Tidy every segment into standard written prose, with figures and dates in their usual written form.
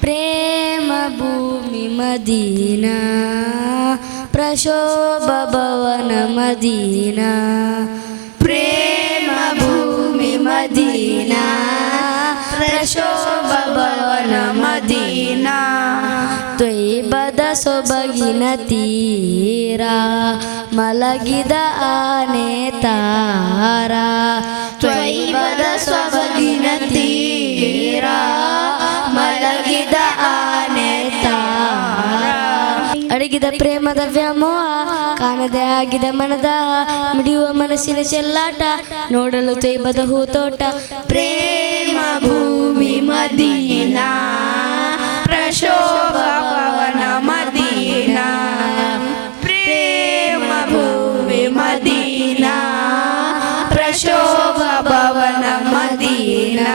ಪ್ರೇಮ ಭೂಮಿ ಮದೀನಾ ಪ್ರಶೋಭ ಭವನ ಮದೀನಾ ಪ್ರೇಮ ಭೂಮಿ ಮದೀನಾ ಪ್ರಶೋಭ ಭವನ ಮದೀನಾ ತ್ವಯ್ಬದ ಸೊಬಗಿನ ತೀರ ಮಲಗಿದ ಆನೆ ತಾರ ತ್ವಯ್ಬದ ಸೊಬಗಿನ ತೀರ ಮಲಗಿದ ಆನೆ ತಾರ ಅಡಗಿದ ಪ್ರೇಮದ ವ್ಯಾಮೋಹ ಕಾಣದೆ ಆಗಿದ ಮನದ ಮಿಡಿಯುವ ಮನಸ್ಸಿನ ಚೆಲ್ಲಾಟ ನೋಡಲು ತ್ವಯ್ಬದ ಹೂತೋಟ ಪ್ರೇಮ ಭೂಮಿ ಮದೀನಾ ಪ್ರಶೋಭ ಭವನ ಮದೀನಾ ಪ್ರೇಮ ಭೂಮಿ ಮದೀನಾ ಪ್ರಶೋಭ ಭವನ ಮದೀನಾ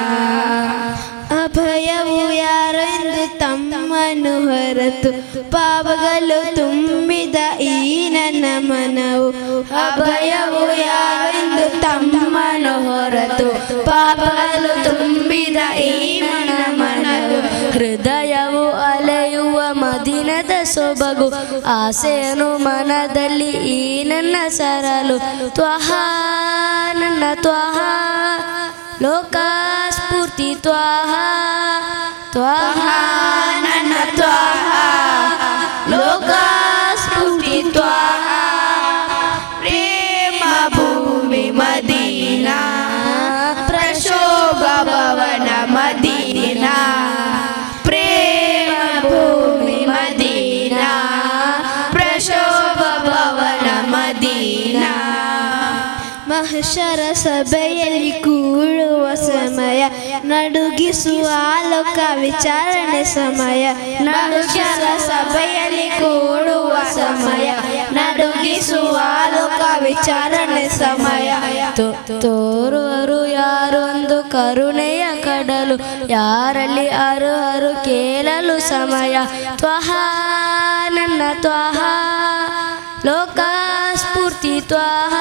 ಅಭಯವು ಯಾರೆಂದು ತಮ್ಮನು ಹೊರತು ಪಾಪಗಳು ತುಂಬಿದ ಈ ನನ್ನ ಮನವು ಅಭಯವು ಯಾರೆಂದು ತಮ್ಮನು ಹೊರತು ಪಾಪಗಳು ತುಂಬಿದ ಈ ನನ್ನ ಮನವು ಹೃದಯವು ಅಲೆಯುವ ಮದಿನದ ಸೊಬಗು ಆಸೆಯನು ಮನದಲ್ಲಿ ಈ ನನ್ನ ಸರಲು ತ್ವಹ ನನ್ನ ತ್ವಹ ಲೋಕ ಸ್ಫೂರ್ತಿ ತ್ವಹ ತ್ವಹ ನನ್ನ ತ್ವಹ ಲೋಕ ಸ್ಫೂರ್ತಿ ತ್ವಹ ಪ್ರೇಮ ಭೂಮಿ ಮದೀನಾ ಪ್ರಶೋಭ ಭವನ ಮದೀನಾ ಪ್ರೇಮ ಭೂಮಿ ಮದೀನಾ ಪ್ರಶೋಭ ಭವನ ಮದೀನಾ ಮಹಶರ ಸಭೆಯಲ್ಲಿ ಕೂಡುವ ಸಮಯ ನಡುಗಿಸುವ ಲೋಕ ವಿಚಾರಣೆ ಸಮಯ ಮಹಶರ ಸಭೆಯಲ್ಲಿ ಕೂಡುವ ಸಮಯ ನಡುಗಿಸುವ ಲೋಕ ವಿಚಾರಣೆ ಸಮಯ ತೋರುವರು ಯಾರೊಂದು ಕರುಣೆಯ ಕಡಲು ಯಾರಲ್ಲಿ ಅರುಹರು ಕೇಳಲು ಸಮಯ ತ್ವಹ ನನ್ನ ತ್ವಹ ಲೋಕ ಸ್ಫೂರ್ತಿ ತ್ವಹ